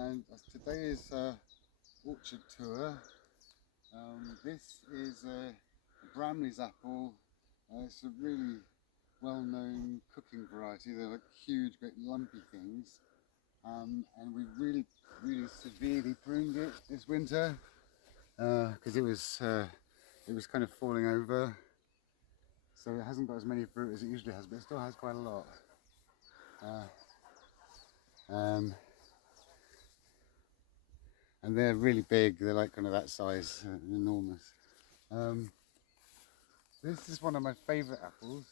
And today's orchard tour. This is a Bramley's apple. It's a really well-known cooking variety. They're like huge, great lumpy things. And we really severely pruned it this winter because it was kind of falling over. So it hasn't got as many fruit as it usually has, but it still has quite a lot. And they're really big. They're like kind of that size, enormous. This is one of my favourite apples.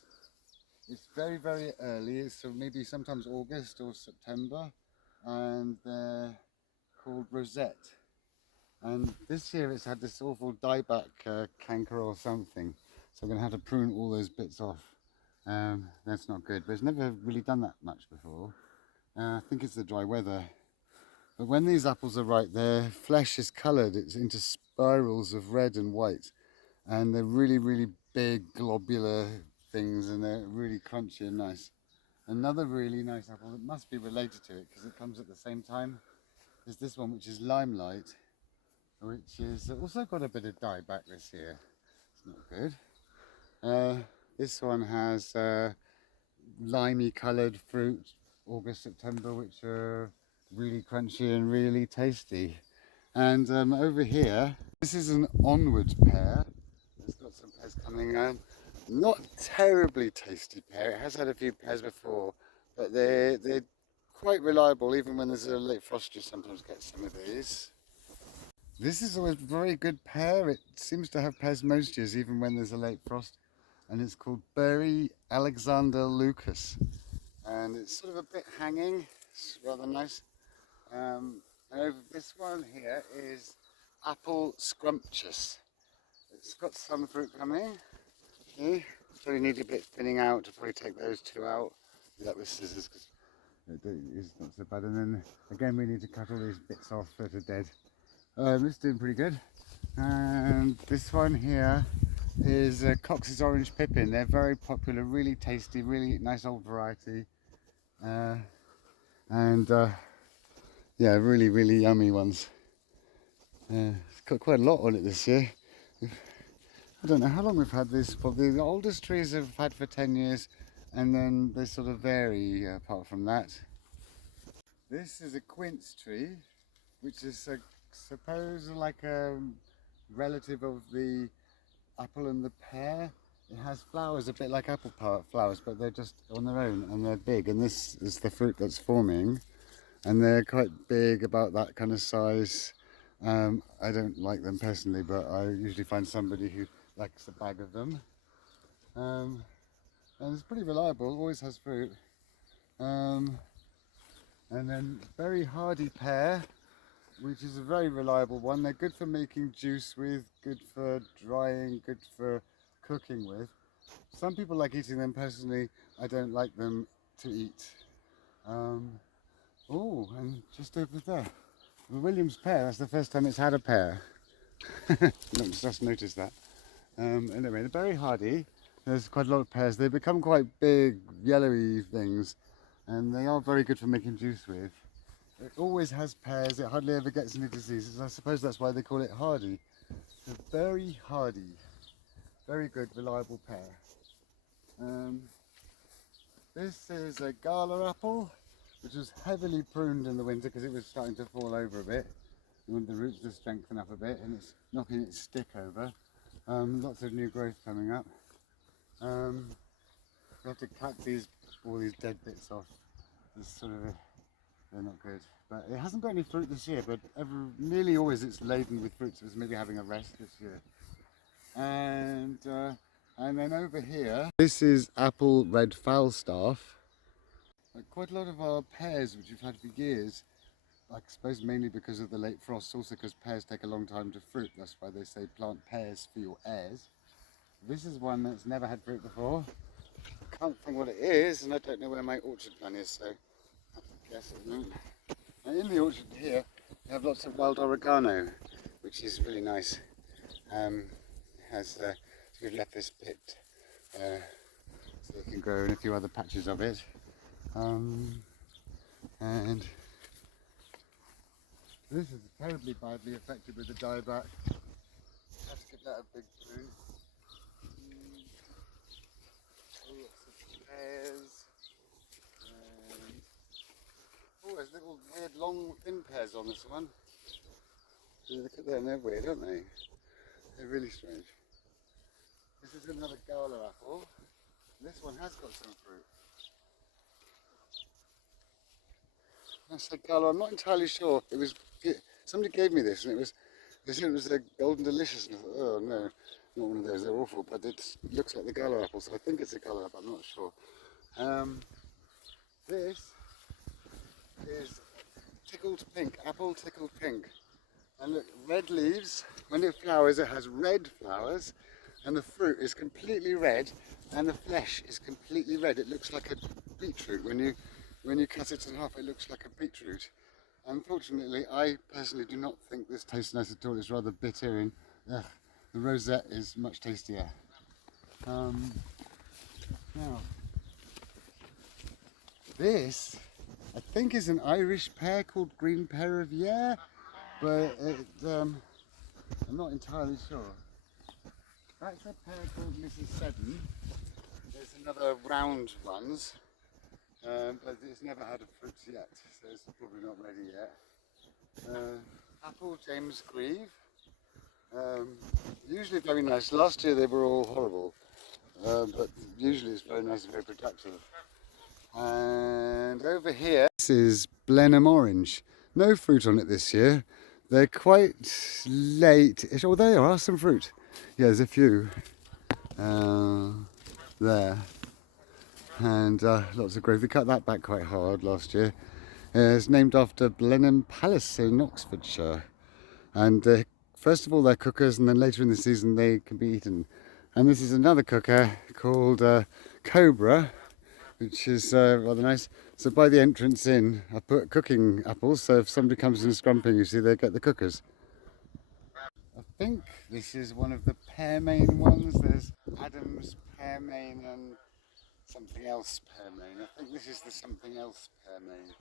It's very early. It's so maybe sometimes August or September, and they're called Rosette. And this year it's had this awful dieback canker or something, so I'm going to have to prune all those bits off. That's not good, but it's never really done that much before. I think it's the dry weather. But when these apples are ripe, their flesh is coloured. It's into spirals of red and white, and they're really big globular things, and they're really crunchy and nice. Another really nice apple that must be related to it because it comes at the same time is this one, which is Limelight, which is also got a bit of dieback this year. It's not good. This one has limey coloured fruit, August, September, which are really crunchy and really tasty. And over here, this is an onward pear. It's got some pears coming on. Not terribly tasty pear. It has had a few pears before, but they're quite reliable. Even when there's a late frost, you sometimes get some of these. This is a very good pear. It seems to have pears most years, even when there's a late frost. And it's called Berry Alexander Lucas. And it's sort of a bit hanging. It's rather nice. And over this one here is Apple Scrumptious. It's got some fruit coming. See? So we need a bit thinning out to probably take those two out. Do that with scissors because it's not so bad. And then again we need to cut all these bits off that are dead. It's doing pretty good. And this one here is Cox's Orange Pippin. They're very popular, really tasty, really nice old variety. Yeah, really yummy ones. It's got quite a lot on it this year. I don't know how long we've had this. Probably the oldest trees I've had for 10 years, and then they sort of vary apart from that. This is a quince tree, which is suppose like a relative of the apple and the pear. It has flowers a bit like apple flowers, but they're just on their own and they're big. And this is the fruit that's forming, and they're quite big, about that kind of size. I don't like them personally, but I usually find somebody who likes a bag of them. And it's pretty reliable, always has fruit. And then very hardy pear, which is a very reliable one. They're good for making juice with, good for drying, good for cooking with. Some people like eating them. Personally, I don't like them to eat. Oh, and just over there, the Williams pear. That's the first time it's had a pear. Just noticed that. Anyway, they're very hardy. There's quite a lot of pears. They become quite big, yellowy things, and they are very good for making juice with. It always has pears. It hardly ever gets any diseases. I suppose that's why they call it hardy. It's very hardy, very good, reliable pear. This is a Gala apple, which was heavily pruned in the winter because it was starting to fall over a bit. We want the roots to strengthen up a bit, and it's knocking its stick over. Lots of new growth coming up. We have to cut all these dead bits off. They're not good. But it hasn't got any fruit this year, but nearly always it's laden with fruit, so it's maybe having a rest this year. And then over here, this is Apple Red Falstaff. Quite a lot of our pears, which we've had for years, I suppose mainly because of the late frost, also because pears take a long time to fruit. That's why they say plant pears for your heirs. This is one that's never had fruit before. I can't think what it is, and I don't know where my orchard plan is, so I have to guess at the moment. And in the orchard here, we have lots of wild oregano, which is really nice. So we've left this pit so it can grow, and a few other patches of it. And This is terribly badly affected with the dieback. Have to give that a big prune. Lots of pears. Oh, there's little weird long thin pears on this one. Look at them, they're weird, aren't they? They're really strange. This is another gala apple. This one has got some fruit. I said gala, I'm not entirely sure. Somebody gave me this and they said it was a golden delicious, and I thought, oh no, not one of those, they're awful, but it looks like the gala apple, so I think it's a gala apple, I'm not sure. This is tickled pink, apple tickled pink. And look, red leaves, when it flowers it has red flowers, and the fruit is completely red, and the flesh is completely red. It looks like a beetroot. When you cut it in half, it looks like a beetroot. Unfortunately, I personally do not think this tastes nice at all. It's rather bitter, and the rosette is much tastier. Now, this, I think, is an Irish pear called Green Pear of Yare, but I'm not entirely sure. That's a pear called Mrs. Seddon. There's another round ones, but it's never had a fruit yet, so it's probably not ready yet. Apple James Grieve. Usually very nice. Last year they were all horrible, but usually it's very nice and very productive. And over here, this is Blenheim Orange. No fruit on it this year. They're quite late. Oh, there are some fruit. Yeah, there's a few there. And lots of growth. We cut that back quite hard last year. It's named after Blenheim Palace in Oxfordshire. And first of all, they're cookers, and then later in the season they can be eaten. And this is another cooker called Cobra, which is rather nice. So by the entrance in, I put cooking apples, so if somebody comes in scrumping, you see they get the cookers. I think this is one of the pearmain ones. There's Adam's pearmain and something else pearmain. I think this is the something else pearmain.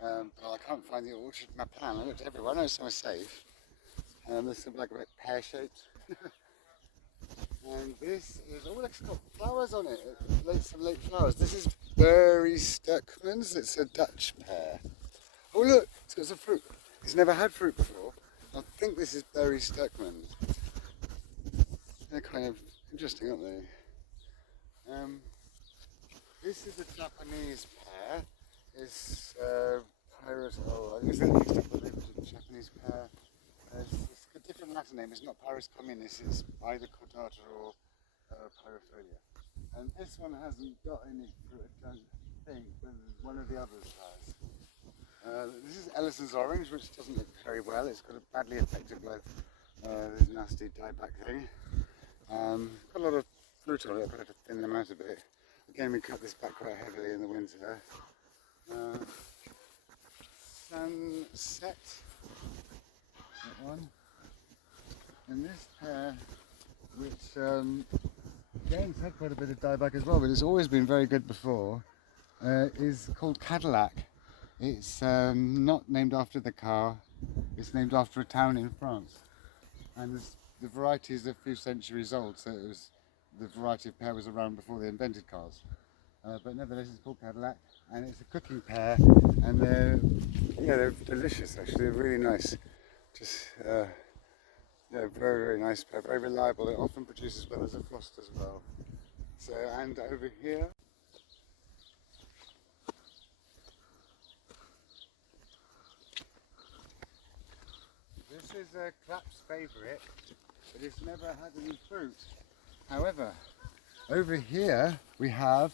But I can't find the orchard in my plan. I looked everywhere. I know it's somewhere safe. This is like a bit pear-shaped. And this is, oh, it's got flowers on it, some late flowers. This is Berry Stuckman's, it's a Dutch pear. Oh look, it's got some fruit. It's never had fruit before. I think this is Berry Stuckman's. They're kind of interesting, aren't they? This is a Japanese pear. It's Pears, oh, I think it's mixed up with a Japanese pear. It's a different Latin name. It's not Paris communis, it's either cordata or pyrophilia. And this one hasn't got any fruit, I don't think, but one of the others has. This is Ellison's orange, which doesn't look very well. It's got a badly affected by this nasty dieback thing. Got a lot of fruit on it, but I have to thin them out a bit. Again, we cut this back quite heavily in the winter. Sunset. One. And this pear, which again has had quite a bit of dieback as well, but it's always been very good before, is called Cadillac. It's not named after the car, it's named after a town in France. And the variety is a few centuries old, so the variety of pear was around before they invented cars. But nevertheless, it's called Cadillac, and it's a cooking pear, and they're delicious actually, they're really nice. Just very, very nice pear, very reliable. It often produces when there's a frost as well. So, and over here, this is a Clapp's favourite, but it's never had any fruit. However, over here we have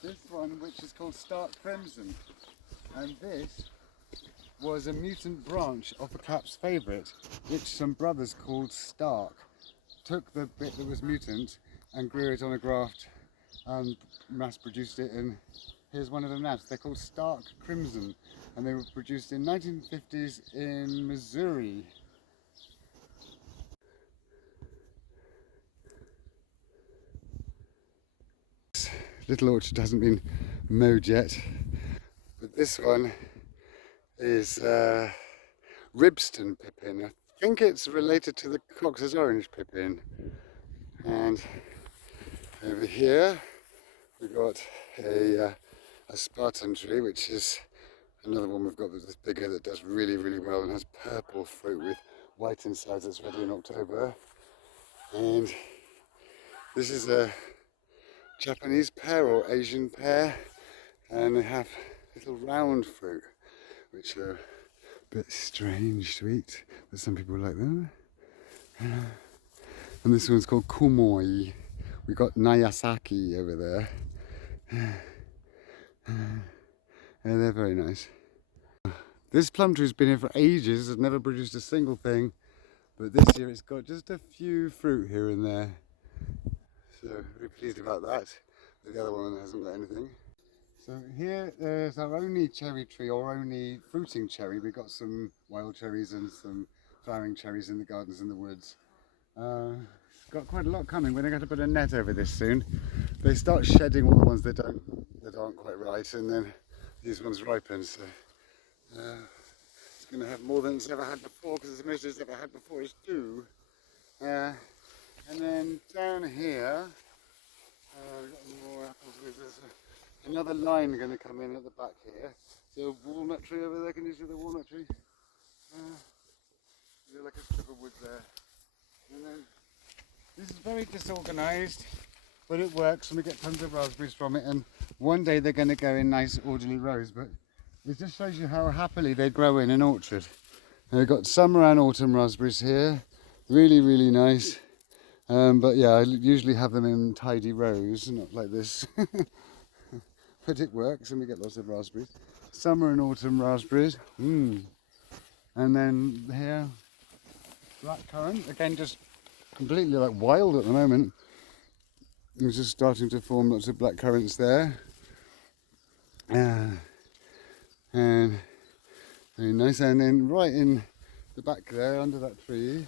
this one, which is called Stark Crimson, and this was a mutant branch of a Clapp's favourite, which some brothers called Stark took the bit that was mutant and grew it on a graft and mass produced it, and here's one of them now. So they're called Stark Crimson, and they were produced in 1950s in Missouri. Little orchard hasn't been mowed yet, but this one is Ribston pippin. I think it's related to the Cox's orange pippin. And over here we've got a Spartan tree, which is another one we've got that's bigger, that does really, really well and has purple fruit with white inside that's ready in October. And this is a Japanese pear or Asian pear, and they have little round fruit, which are a bit strange to eat, but some people like them. And this one's called Kumoi. We got Nayasaki over there. And they're very nice. This plum tree's been here for ages, has never produced a single thing, but this year it's got just a few fruit here and there. So very pleased about that. But the other one hasn't got anything. So here there's our only cherry tree, or only fruiting cherry. We've got some wild cherries and some flowering cherries in the gardens in the woods. It's got quite a lot coming. We're going to put a net over this soon. They start shedding all the ones that aren't quite right, and then these ones ripen. So it's going to have more than it's ever had before, because it's the most it's ever had before is 2. And then down here, we've got more apples. There's another line going to come in at the back here. So a walnut tree over there. Can you see the walnut tree? There's like a strip of wood there. And then this is very disorganised, but it works, and we get tons of raspberries from it. And one day they're going to go in nice orderly rows, but it just shows you how happily they grow in an orchard. And we've got summer and autumn raspberries here, really, really nice. But yeah, I usually have them in tidy rows, not like this. But it works, and we get lots of raspberries. Summer and autumn raspberries. And then here, blackcurrant, again just completely like wild at the moment. It's just starting to form lots of blackcurrants there. And very nice. And then right in the back there, under that tree,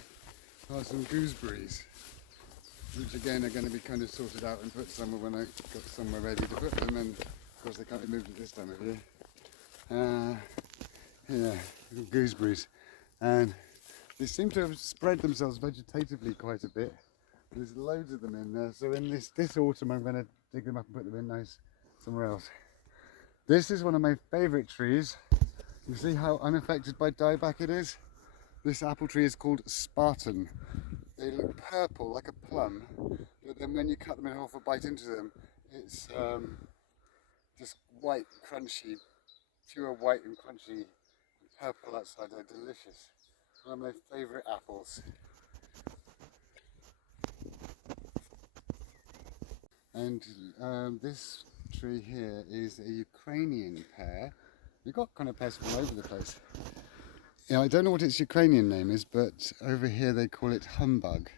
are some gooseberries, which again are going to be kind of sorted out and put somewhere when I got somewhere ready to put them. And of course they can't be moved at this time of year. Yeah, gooseberries. And they seem to have spread themselves vegetatively quite a bit. There's loads of them in there. So in this autumn I'm going to dig them up and put them in nice somewhere else. This is one of my favourite trees. You see how unaffected by dieback it is? This apple tree is called Spartan. They look purple like a plum, but then when you cut them in half or bite into them, it's just white, crunchy, pure white and crunchy, and purple outside. They're delicious. One of my favourite apples. And this tree here is a Ukrainian pear. We've got kind of pears from all over the place. Yeah, I don't know what its Ukrainian name is, but over here they call it humbug.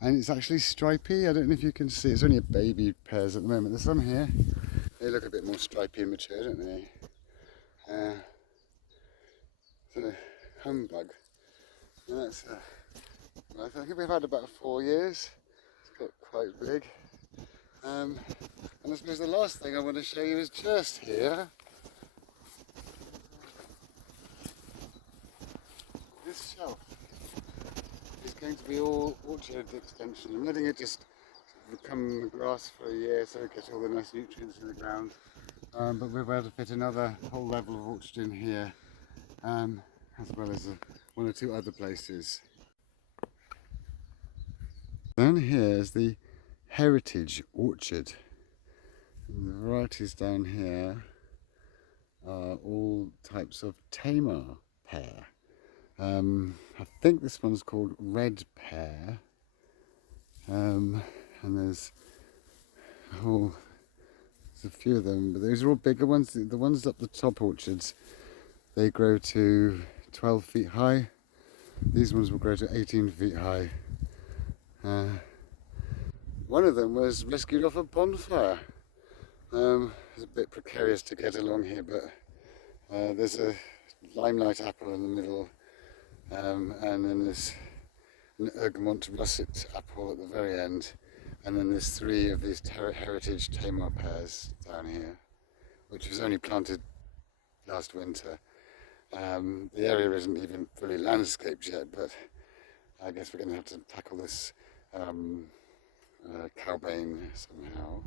And it's actually stripy. I don't know if you can see. It's only a baby pears at the moment. There's some here. They look a bit more stripy and mature, don't they? So, humbug. And that's, I think we've had about 4 years. It's got quite big. And I suppose the last thing I want to show you is just here. This shelf is going to be all orchard extension. I'm letting it just become grass for a year so it gets all the nice nutrients in the ground. But we're able to fit another whole level of orchard in here, as well as 1 or 2 other places. Down here is the Heritage Orchard. And the varieties down here are all types of Tamar pear. I think this one's called Red Pear. And there's a few of them, but those are all bigger ones. The ones up the top orchards, they grow to 12 feet high. These ones will grow to 18 feet high. One of them was rescued off a bonfire. It's a bit precarious to get along here, but there's a limelight apple in the middle, and then there's an Ergemont russet apple at the very end, and then there's 3 of these heritage Tamar pears down here, which was only planted last winter. The area isn't even fully landscaped yet, but I guess we're going to have to tackle this cowbane somehow.